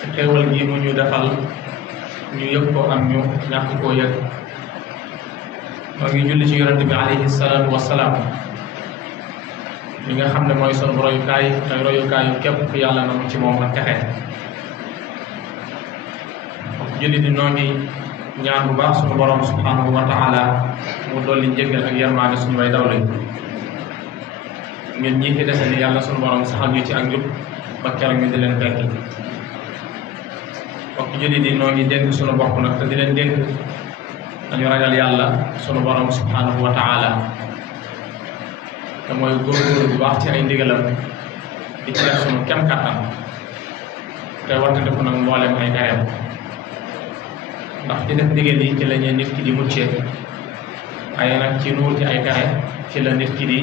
ci xéewal gi mu ñu defal ñu yëg ko ak ñu ñàkk koo yëg moo ngi julli ci yonente bi alayhi salaatu wasalaam li nga xam ne mooy sunu royukaay te royukaayu képp ku yàlla na mu ci moom ak texe julli di noo ngi ñaan bu baax sunu borom subhanahu wa taala mu dolli njëggal ak yërmaande suñu way dawle ñun ñi fi dese ni yàlla sunu borom saxal ñu ci ak njub ba keroog ñu di leen fekk mbokk julli di noo ngi dénk sunu bopp nag te di leen dénk dañu ragal yàlla sunu borom subhanahu wa taala te mooy góorgóorlu bu baax ci ay ndigalam di ci def sunu kem kattan te wattandiku nag mboolem ay tereem ndax ci def ndigal yi ci la ñuy nit ki di muccee waaye nag ci nuur ci ay tere ci la nit ki di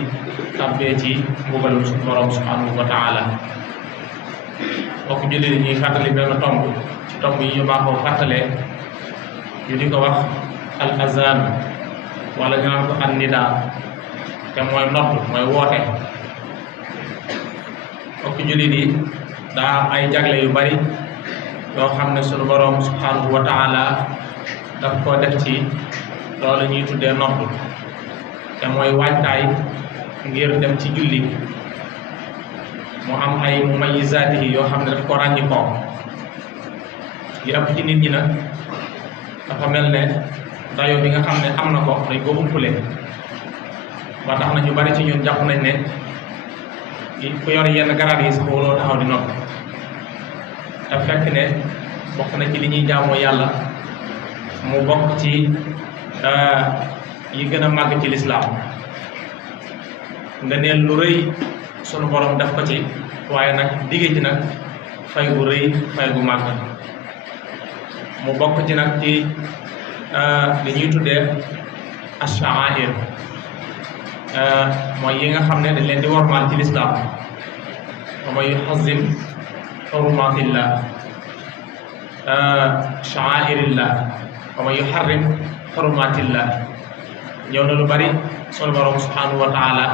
tabbee ci mbugalum suñu borom subhanahu wa taala bokk julli di ñuy fàttali benn tomb ci tomb yi ñu baaxoo fàttalee ñu di ko wax al azan wala ñu naan ko an nida te mooy nodd mooy woote bokk julli di daa am ay jagle yu bari yoo xam ne sunu borom subhanahu wa taala daf koo def ci loolu ñuy tuddee nodd te mooy waajtaay ngir dem ci julli mu am ay mumayyizaati yi yoo xam ne daf ko ràññi ko yi ëpp ci nit ñi nag dafa mel ne dayo bi nga xam ne am na ko dañ ko umpule ba tax na ñu bari ci ñun jàpp nañ ne ku yor yenn garab yi sax waloo taxaw di nodd te fekk ne bokk na ci li ñuy jaamoo yàlla mu bokk ci yi gën a màgg ci lislaam nga neel lu rëy sunu borom def ko ci waaye nag digge ci nag fay gu rëy fay gu màgg mu bokk ci nag ci li ñuy tuddee ash-sha'air mooy yi nga xam ne dañ leen di wormaal ci lislaam wa man yu'azzim hurumatillah sha'airillah wa man yuharrim hurumatillah ñëw na lu bari sunu borom subhanahu wa taala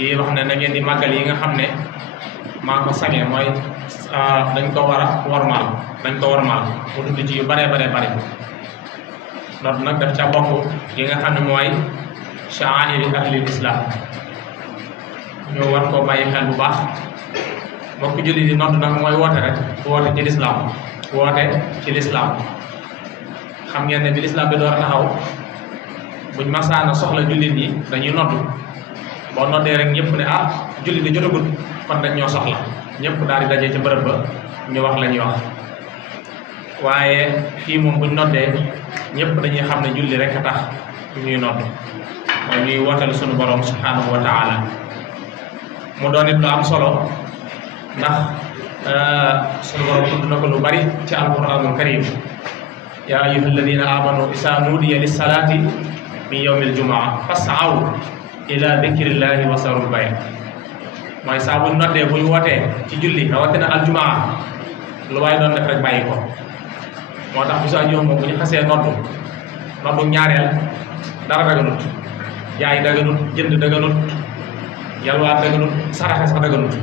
di wax ne na ngeen di màggal yi nga xam ne maa ko sañee mooy dañ ko war a wormaal mu tudd ci yu baree bari nodd nag daf ca bokk yi nga xam ne mooy sha'airi ahlil islam ñoo war koo bàyyi xel bu baax mbokk julli di nodd nag mooy woote rek woote ci lislaam xam ngeen ne bi lislaam bi door a taxaw buñ masaana soxla jullit yi dañuy nodd boo noddee rek ñëpp ne jullit di jotagul kon dañ ñoo soxla ñëpp daal di dajee ci bërëb ba ñu wax la ñuy wax waaye fii moom buñ noddee ñëpp dañuy xam ne julli rek a tax ñuy nodd mooy ñuy wootal sunu borom subhanahu wa taala mu doon it lu am solo ndax sunu borom tudd na ko lu bari ci alquranul karim yaa ayyuha alladina amanu isa nudiya lissalaati min yawmil jumaa fas'aw ila dikrillahi wa sarul bay mooy saa buñ noddee buñ wootee ci julli rawatina aljumaa lu waaye doon def rek bàyyi ko moo tax bisu àjjuma moom bu ñu xasee noddu ñaareel dara daganut jaay daganut jënd daganut yalwaat daganut saraxe sax daganut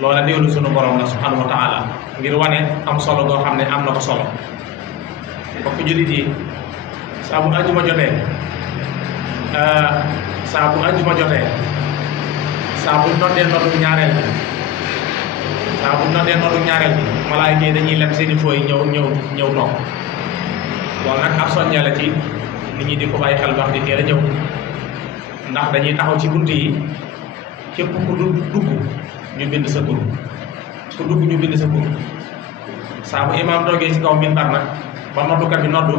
loola diwlu sunu borom la subhanahu wa taala ngir wane am solo goo xam ne am na ko solo bokk jullit yi saa bu àjjuma jotee saa bu noddee noddu ñaareel bi malaayika yi dañuy lem seeni fooy ñëw toog loolu nag ab soññee la ci nit ñi di ko bàyyi xel baax di teel a ñëw ndax dañuy taxaw ci bunt yi képp ku dugg ñu bind sa tur saa bu imaam toogee ci kaw minbar nag ba noddukat bi noddu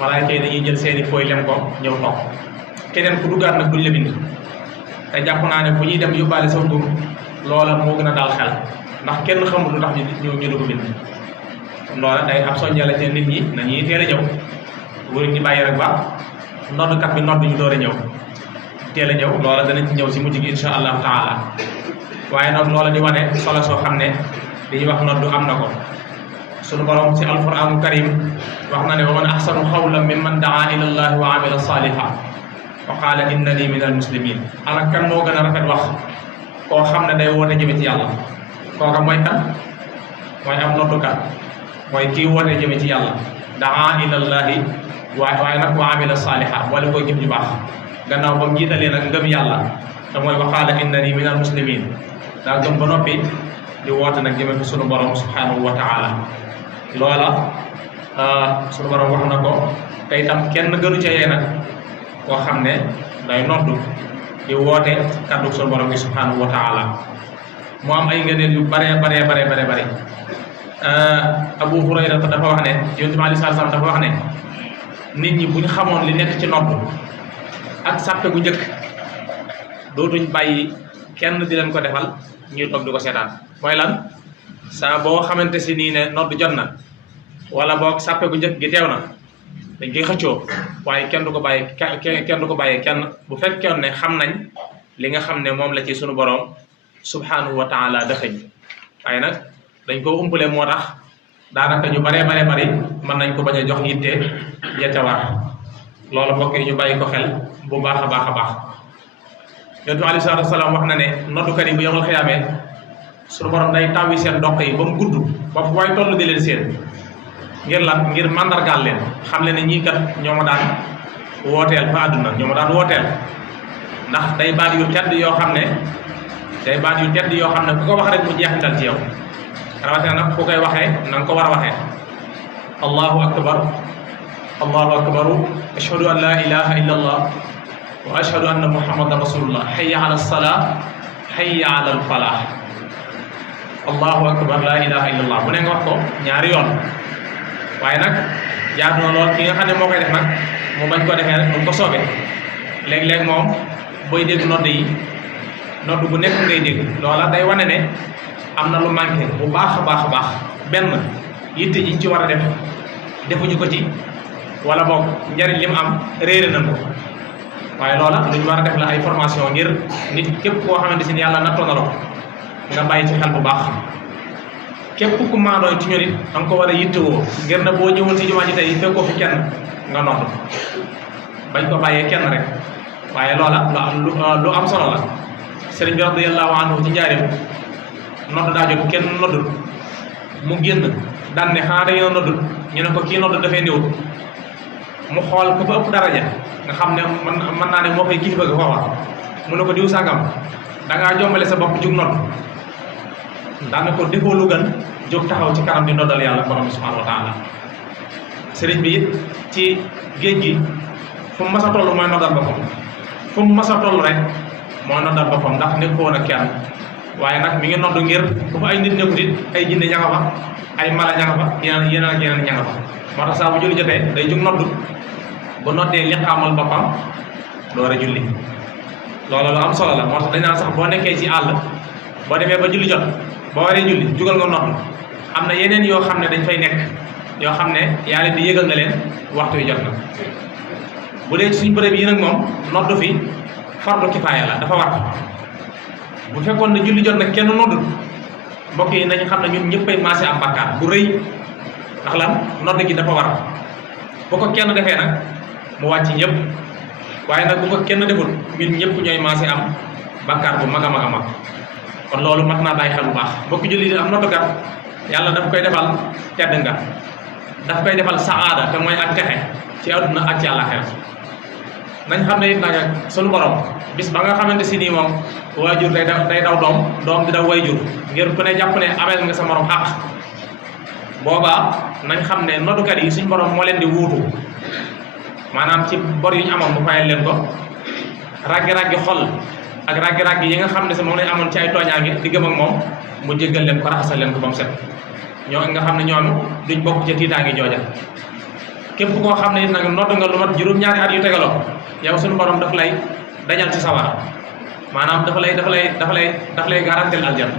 malaayika yi dañuy jël seeni fooy lem ko ñëw toog keneen ku duggaat nag duñ la bind te jàpp naa ne bu ñuy dem yóbbaale sa tur loola moo gën a daal xel ndax kenn xamul lu tax ñu du ko bind loola day ab soññee la ci nit ñi nañuy teel a ñëw wóor ñi bàyyi rek ba noddkat bi nodd ñu door a ñëw teel a ñëw loola danañ ci ñëw si mujj gi insha allahu taala waaye nag loola di wane solo soo xam ne li ñuy wax noddu am na ko sunu borom ci alquranul karim wax na ne wa man ahsanu qawlan mimman daa ila allahi wa amila salihan wa qaala innani min al muslimin ana kan moo gën a rafet wax koo xam ne day woote jëme ci yàlla kooka mooy kan mooy am noddukat mooy kii woote jëme ci yàlla daa ilallahi waaye nag wa amila saaliha wala koy jëf ju baax gannaaw ba mu jiitalee nag ngëm yàlla te mooy wa qaala innani minal muslimin daa gëm ba noppi di woote nag jëme fi sunu borom subhanahu wa taala loola sunu borom wax na ko te itam kenn gënu ca yee nag koo xam ne day noddu di woote kaddu sunu borom bi subhanahu wa taala mu am ay ngëneel yu bare Abu Hurayra dafa wax ne Yonent bi aleyhi salaam dafa wax ne nit ñi bu ñu xamoon li nekk ci nodd ak sàppe gu njëkk dootuñ bàyyi kenn di leen ko defal ñuy toog di ko seetaan mooy lan saa boo xamante si nii ne nodd jot na wala boog sàppe gu njëkk gi teew na dañ koy xëccoo waaye kenn du ko bàyyi kenn bu fekkoon ne xam nañ li nga xam ne moom la ci sunu borom subhanahu wa taala dëxëñ waaye nag dañ ko umpale moo tax daanaka ñu bari mën nañ ko bañ a jox yitte jette war loolu mbokk yi ñu bàyyi ko xel bu baax a baax Yonent bi aleyhi salaatu wa salaam wax na ne noddukat yi bu yomal xiyaamee sunu borom day tawwi seen doq yi ba mu gudd ba fu waay toll di leen seen ngir lan ngir mandargaal leen xam leen ne ñii kat ñoo ma daan wooteel fa àdduna ñoo ma daan wooteel ndax day baat yu tedd yoo xam ne ku ko wax rek mu jeexital ci yow rawatina nag ku koy waxee na nga ko war a waxee allahu akbaru ashhadu an la ilaha illa allah wa ashhadu anna muhammadan rasulullah hayya ala salaa hayya ala al falah allahu akbar la ilaha illa allah bu ne nga wax ko ñaari yoon waaye nag jaadu na lool ki nga xam ne moo koy def nag mu bañ ko defee rek mu ko soobee léeg-léeg moom booy dégg nodd yi nodd bu nekk ngay dégg loola day wane ne am na lu manqué bu baax a baax benn yitte ji ñu ci war a def defuñu ko ci wala boog njariñ li mu am réere nañ ko waaye loola lu ñu war a def la ay formation ngir nit képp koo xamante ni yàlla nattoo na la ko nga bàyyi ci xel bu baax képp ku maandoo ci ñun it da nga ko war a yittewoo ngir na boo ñëwoon ci jumaa ji tey fekkoo fi kenn nga nodd bañ ko bàyyee kenn rek waaye loola lu am solo la sëriñ bi radiyallahu anhu ci njaarim nodd daa jot kenn noddul mu génn daan ne xanaa da ngeen a noddul ñu ne ko kii nodd dafay néewut mu xool ku fa ëpp daraja nga xam ne mën naa ne moo fay kilifa ga foofa mu ne ko diw sàngam da ngaa jombale sa bopp jug nodd daan ne ko defoo lu gën jóg taxaw ci kanam di noddal yàlla borom subhanahu wa taala sëriñ bi it ci géej gi fu mu mas a toll mooy noddal boppam fu mu mas a toll rek mooy noddal boppam ndax nekkoon ak kenn waaye nag mi ngi nodd ngir bu fa ay nit nekkut it ay jinne ña nga fa ay mala ña nga fa yeneen ak yeneen ña nga fa moo tax saa bu julli jotee day jug nodd bu noddee liqaamal boppam door a julli loolu lu am solo la moo tax dañ naan sax boo nekkee ci àll boo demee ba julli jot boo waree julli jugal nga nodd am na yeneen yoo xam ne dañ fay nekk yoo xam ne yaa leen di yëgal nga leen waxtu wi jot na bu dee ci suñ bërëb yi nag moom nodd fi fardu kifaaya la dafa war bu fekkoon ne julli jot nag kenn noddul mbokk yi nañu xam ne ñun ñëppay maase am bàkkaar bu rëy ndax lan nodd gi dafa war bu ko kenn defee nag mu wàcc ñëpp waaye nag bu ko kenn deful ñun ñëpp ñooy maase am bàkkaar bu mag a mag a mag kon loolu mat naa bàyyi xel bu baax mbokk julli di am noddukat yàlla daf koy defal tedd nga daf koy defal saada te mooy ak texe ci àdduna ak ci àllaaxira nañ xam ne it nag sunu borom bis ba nga xamante si nii moom waajur day daw doom di daw waajur ngir ku ne jàpp ne ameel nga sa morom xaq boobaa nañ xam ne noddukat yi suñ borom moo leen di wuutu maanaam ci bor yu ñu amoon mu fayal leen ko raggi-raggi xol ak raggi-raggi yi nga xam ne si moom lañ amoon ci ay tooñaange di gëm ak moom mu jéggal leen ko raxasal leen ko ba mu set ñoo nga xam ne ñoom duñ bokk ca tiitaangi jooja képp koo xam ne it nag nodd nga lu mat juróom-ñaari at yu tegaloo yow suñu borom daf lay dañal ci sawara maanaam daf lay garanteel aljanna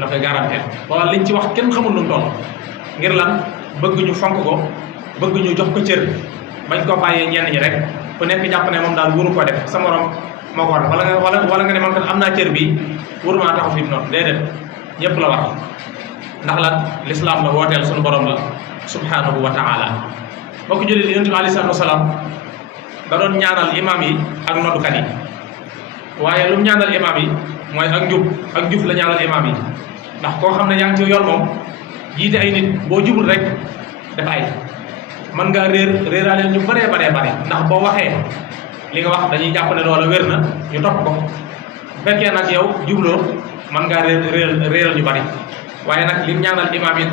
daf lay garanteel wala liñ ci wax kenn xamul lu mu toll ngir lan bëgg ñu fonk ko bëgg ñu jox ko cër bañ ko bàyyee ñenn ñi rek ku nekk jàpp ne moom daal wuru ko def sa morom moo ko war wala nga ne man kat am naa cër bi wuru maa taxaw fi mu noonu déedéet ñëpp la war ndax lan lislaam la wooteel suñu borom la subhanahu wa taala boo ko jëlee yonent bi aleyhi salaatu wa salaam da doon ñaanal imaam yi ak noddukat yi waaye lu mu ñaanal imaam yi mooy ak njub la ñaanal imaam yi ndax koo xam ne yaa ngi ci yoon moom jiite ay nit boo jubul rek def ay mën nga réeraaleel ñu bëree bëri ndax boo waxee li nga wax dañuy jàpp ne loola wér na ñu topp ko bu fekkee nag yow jubloo mën ngaa réeral ñu bëri waaye nag lim ñaanal imaam yi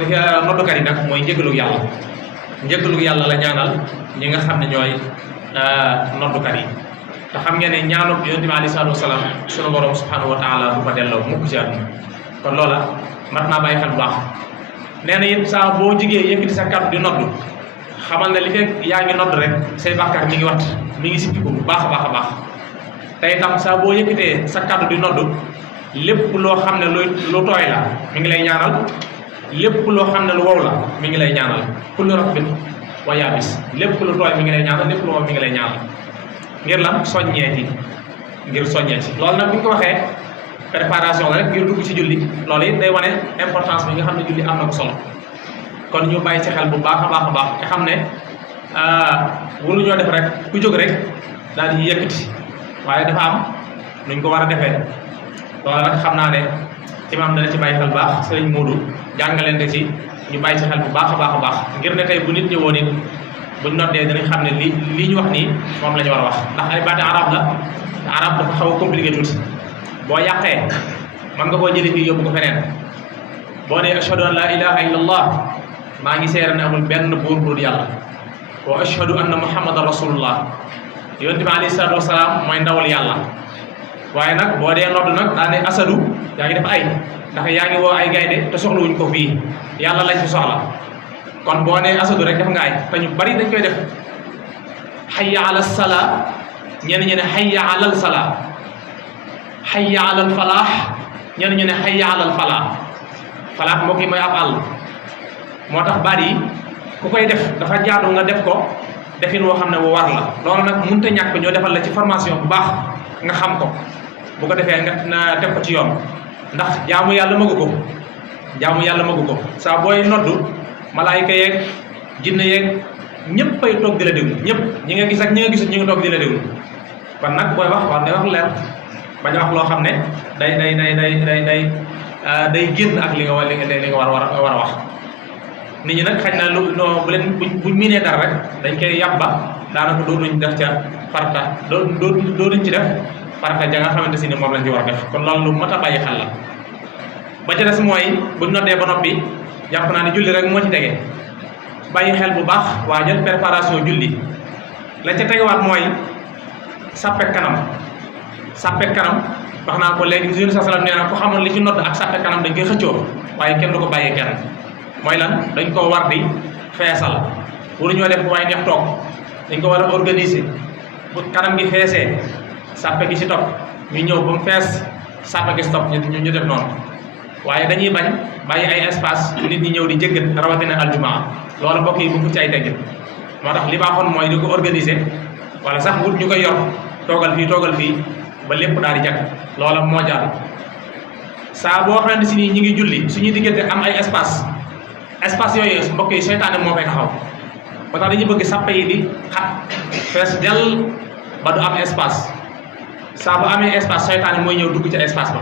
noddukat yi nag mooy njëgalu yàlla la ñaanal ñi nga xam ne ñooy noddukat yi te xam ngeen ne ñaanu yonent bi alayhi salaatu wasalaam sunu borom subhanahu wa taala du ko delloo mukk ci àdduna kon loola mat naa bàyyi xel bu baax nee na it saa boo jigee yëkkati sa kàddu di noddu xamal ne li fekk yaa ngi nodd rek say bàkkaar mi ngi wat mi ngi sippiku bu baax a baax te itam saa boo yëkkatee sa kàddu di noddu lépp loo xam ne lu tooy la mi ngi lay ñaanal lépp loo xam ne lu wow la mi ngi lay ñaanal kullu ratbin wa yaabis lépp lu tooy mi ngi lay ñaanal lépp lu wow mi ngi lay ñaanal ngir lan soññeeti loolu nag bu ñu ko waxee préparation la rek ngir dugg ci julli loolu it day wane importance bi nga xam ne julli am na ko solo kon ñu bàyyi ci xel bu baax a baax te xam ne waruñoo def rek ku jóg rek daal di yëkkati waaye dafa am nuñ ko war a defee loolu nag xam naa ne imaam dana ci bàyyi xel bu baax sëriñ Moodu jàngalante ci ñu bàyyi ci xel bu baax a baax ngir ne tey bu nit ñëwoon it buñ noddee dinañ xam ne lii ñu wax nii moom la ñu war a wax ndax ay baati arab la te arab dafa xaw a compliqué tuuti boo yàqee mën nga koo jëlee fii yóbbu ko feneen boo nee ashhadu an la ilaha illallah maa ngi seere ne amul benn buur bu dul yàlla wa ashhadu anna muhammadan rasulullah yonent bi alayhi salaatu wasalaam mooy ndawal yàlla waaye nag boo dee nodd nag daa ne asadu yaa ngi def ay ndax yaa ngi woo ay gaynde te soxlawuñ ko fii yàlla lañ fi soxla kon boo nee asadu rek def nga ay te ñu bari dañ koy def hayya ala salaa ñenn ñu ne hayya alal salaa hayya alal falaax ñenn ñu ne hayya alal falaax falaax mbokk yi mooy ab àll moo tax baat yi ku koy def dafa jaadu nga def ko defin woo xam ne bu war la loolu nag mënut a ñàkk ñoo defal la ci formation bu baax nga xam ko bu ko defee nga teg ko ci yoon ndax jaamu yàlla magu ko saa booy noddu malaayika yeeg jinne yeeg ñëpp ay toog di la déglu ñëpp ñi nga gis ak ñi nga gisul ñu ngi toog di la déglu kon nag booy wax war day wax leer bañ a wax loo xam ne day génn ak li nga war a wax nit ñi nag xañ na bu leen buñ miinee dara rek dañ koy yàbba daanaka dootuñ def ca farata dootuñ ci def farata ja nga xamante si ni moom lañ ci war a def kon loolu lu mat a bàyyi xel la ba ca des mooy buñ noddee ba noppi jàpp naa ne julli rek moo ci tege bàyyi xel bu baax waajal préparation julli la ca tegewaat mooy sàppet kanam wax naa ko léegi Yunus sallam nee na ku xamoon li ci nodd ak sàppet kanam dañ koy xëccoo waaye kenn du ko bàyyee kenn mooy lan dañ koo war di feesal waruñoo def waaye neex toog dañ ko war a organiser bu kanam gi feesee sàppe gi ci topp ñu ñëw ba mu fees sàppe gi ci topp ñu def noonu waaye dañuy bañ bàyyi ay espace nit ñi ñëw di jéggat rawatina aljumaa loolu mbokk yi bu ci ay teggin moo tax li baaxoon mooy di ko organiser wala sax wut ñu koy yor toogal fii ba lépp daal di jag loola moo jaar saa boo xamante si nii ñi ngi julli suñuy diggante am ay espace yooyu mbokk yi seytaane moo fay taxaw ba tax dañuy bëgg sàppe yi di xat fees dell ba du am espace saa bu amee espace seytaane mooy ñëw dugg ci espace ba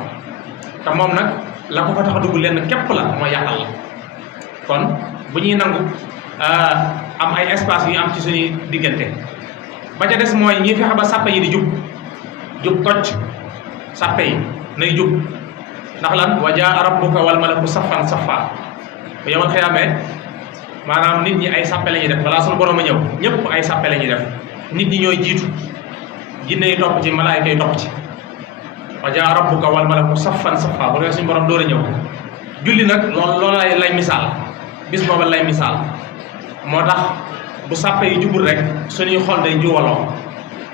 te moom nag la ko fa tax a dugg lenn képp la mooy yàqal la kon bu ñuy nangu am ay espace yu am ci suñuy diggante ba ca des mooy ñi fexe ba sàppe yi di jub kocc sàppe yi nay jub ndax lan wa jaa rabbuka wal malaku saffan saffa bu yomal xiyaamee maanaam nit ñi ay sàppe la ñuy def balaa suñu borom a ñëw ñëpp ay sàppe la ñuy def nit ñi ñooy jiitu jinne yi topp ci malaayika yi topp ci wa jaa rabbuka wal malaku saffan saffa bu dee suñu borom door a ñëw julli nag loolu lay misaal bis booba lay misaal moo tax bu sàppe yi jubul rek suñuy xol day juwaloo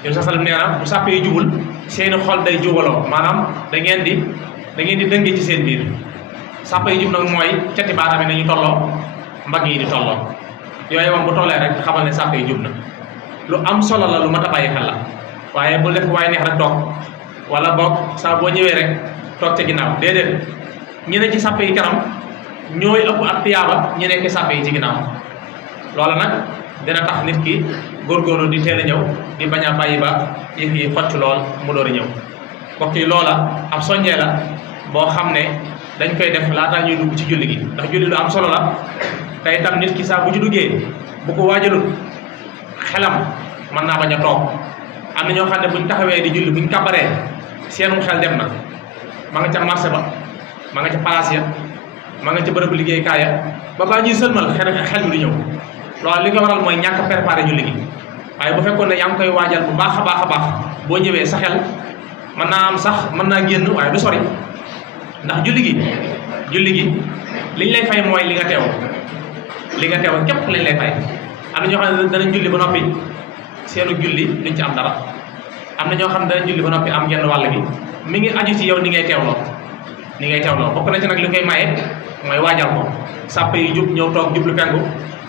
yow sa salam nee na bu sàppe yi jubul seeni xol day juwaloo maanaam da ngeen di dëngee ci seen biir sàppe yi jub nag mooy cati baataam yi nañu tolloo mbagg yi di tolloo yooyu moom bu tollee rek xamal ne sàppe yi jub na lu am solo la lu mat a bàyyi xel la waaye bu def waaye neex rek toog wala boog saa boo ñëwee rek toog ca ginnaaw déedéet ñi ne ci sàppe yi kanam ñooy ëpp ak tiyaaba ñi nekk sàppe yi ci ginnaaw loola nag dina tax nit ki góorgóorlu di teel a ñëw di bañ a bàyyi ba yëf yi xocc lool mu door a ñëw mbokk yi loola ab soññee la boo xam ne dañ koy def laataa ñuy dugg ci julli gi ndax julli lu am solo la te itam nit ki saa bu ci duggee bu ko waajalul xelam mën naa bañ a toog am na ñoo xam ne buñ taxawee di julli buñ kabaree seenum xel dem na ma nga ca marché ba ma nga ca place ya ma nga ca bërëbu liggéeykaay ya ba baa ñuy sëlmal xel mi di ñëw loolu li ko waral mooy ñàkk a préparé julli gi waaye bu fekkoon ne yaa ngi koy waajal bu baax a baax a baax boo ñëwee sa xel mën naa am sax mën naa génn waaye du sori ndax julli gi liñ lay fay mooy li nga teew képp lañ lay fay. am na ñoo xam ne danañ julli ba noppi seenu julli duñ ci am dara am na ñoo xam ne danañ julli ba noppi am genn wàll gi mi ngi aju ci yow ni ngay teewloo bokk na ci nag li koy maye mooy waajal ko sàpp yi jub ñëw toog jublu penku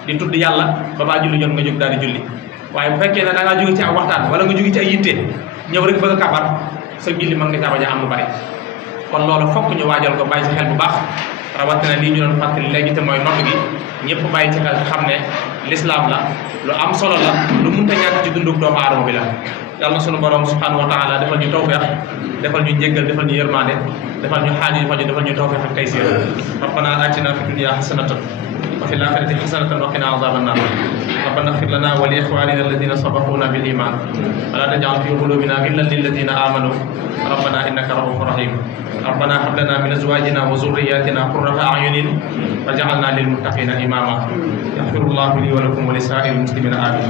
di tudd yàlla ba baa julli jot nga jóg daal di julli waaye bu fekkee ne da ngaa jóge ci ak waxtaan wala nga jóge ci ay yitte ñëw rek bëgg a kabar sa julli mën nga caa am lu bari kon loolu fokk ñu waajal ko bàyyi ci xel bu baax rawatina lii ñu doon fàttali léegi te mooy nodd gi ñëpp bàyyi ci xel xam ne lislaam la lu am solo la lu mënta ñàkk ci dundug doomu aadama bi la yàlla na sunu borom subhanahu wa taala defal ñu tawfeex defal ñu njéggal defal ñu yërmaande defal ñu xaaju defal ñu tawfeex ak taysiir rabbana atina fi dunya hasanatan wa fil akhirati hasanatan wa qina azaban nar rabbana ighfir lana wa li ikhwanina alladhina sabaquna bil iman wa la taj'al fi qulubina ghillan lil ladhina amanu rabbana innaka ra'ufur rahim ربنا هب لنا من ازواجنا وذرياتنا قرة اعين واجعلنا للمتقين اماما يغفر الله لي ولكم ولسائر المسلمين امين